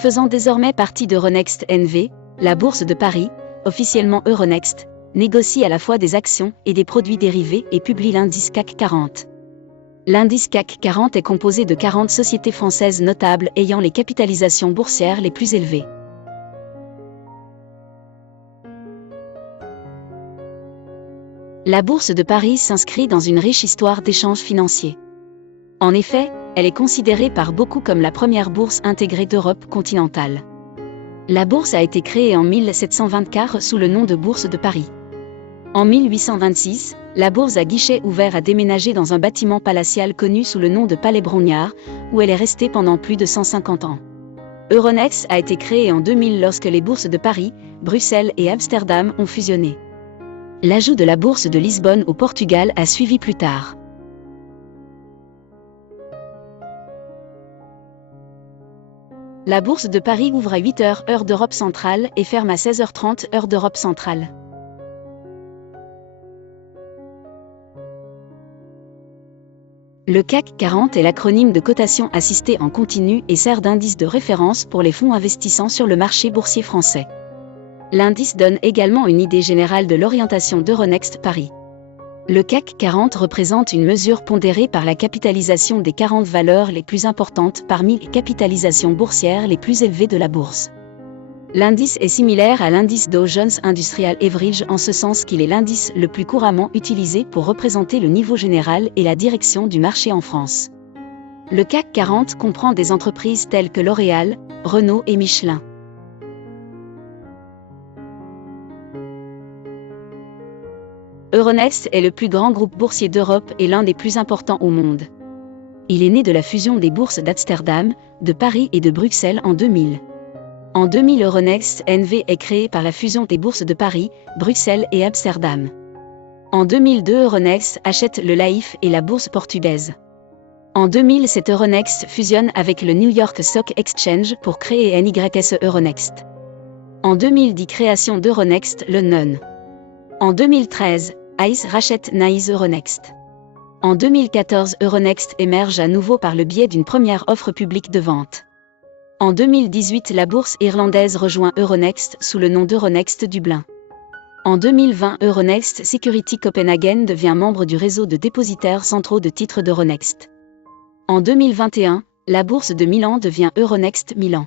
Faisant désormais partie d'Euronext NV, la bourse de Paris, officiellement Euronext, négocie à la fois des actions et des produits dérivés et publie l'indice CAC 40. L'indice CAC 40 est composé de 40 sociétés françaises notables ayant les capitalisations boursières les plus élevées. La bourse de Paris s'inscrit dans une riche histoire d'échanges financiers. En effet, elle est considérée par beaucoup comme la première bourse intégrée d'Europe continentale. La bourse a été créée en 1724 sous le nom de Bourse de Paris. En 1826, la bourse à guichet ouvert a déménagé dans un bâtiment palatial connu sous le nom de Palais Brongniart, où elle est restée pendant plus de 150 ans. Euronext a été créée en 2000 lorsque les bourses de Paris, Bruxelles et Amsterdam ont fusionné. L'ajout de la bourse de Lisbonne au Portugal a suivi plus tard. La bourse de Paris ouvre à 8h heure d'Europe centrale et ferme à 16h30 heure d'Europe centrale. Le CAC 40 est l'acronyme de cotation assistée en continu et sert d'indice de référence pour les fonds investissant sur le marché boursier français. L'indice donne également une idée générale de l'orientation d'Euronext Paris. Le CAC 40 représente une mesure pondérée par la capitalisation des 40 valeurs les plus importantes parmi les capitalisations boursières les plus élevées de la bourse. L'indice est similaire à l'indice Dow Jones Industrial Average en ce sens qu'il est l'indice le plus couramment utilisé pour représenter le niveau général et la direction du marché en France. Le CAC 40 comprend des entreprises telles que L'Oréal, Renault et Michelin. Euronext est le plus grand groupe boursier d'Europe et l'un des plus importants au monde. Il est né de la fusion des bourses d'Amsterdam, de Paris et de Bruxelles en 2000. En 2000, Euronext NV est créé par la fusion des bourses de Paris, Bruxelles et Amsterdam. En 2002, Euronext achète le LAIF et la bourse portugaise. En 2007, Euronext fusionne avec le New York Stock Exchange pour créer NYSE Euronext. En 2010, création d'Euronext le NEN. En 2013, ICE rachète NYSE Euronext. En 2014, Euronext émerge à nouveau par le biais d'une première offre publique de vente. En 2018, la bourse irlandaise rejoint Euronext sous le nom d'Euronext Dublin. En 2020, Euronext Security Copenhagen devient membre du réseau de dépositaires centraux de titres d'Euronext. En 2021, la bourse de Milan devient Euronext Milan.